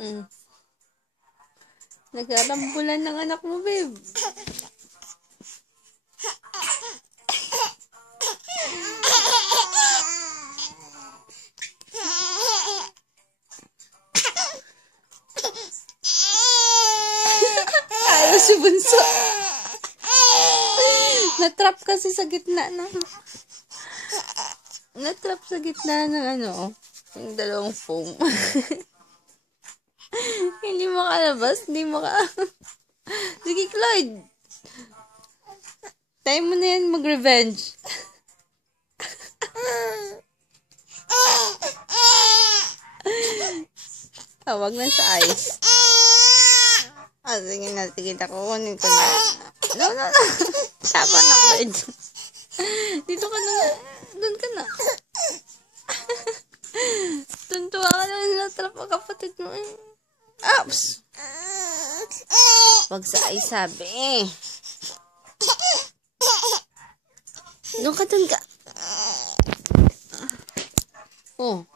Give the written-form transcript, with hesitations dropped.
Mm. Nagkarambulan ng anak mo, babe. Ayaw si Bunso. Natrap kasi sa gitna ng... Natrap sa gitna ng ano, yung dalawang foam. Hindi mo kalabas, hindi mo ka... Sige, Clyde. Time mo na yan mag-revenge. Tawag na sa ice. Sige na, sige na, kukunin ko na. No. Tama na, Clyde. Dito ka na. Doon ka na. Tuntua ka na natrap ang kapatid mo. Oops! Wag sa ay sabi. Doon ka. Oh.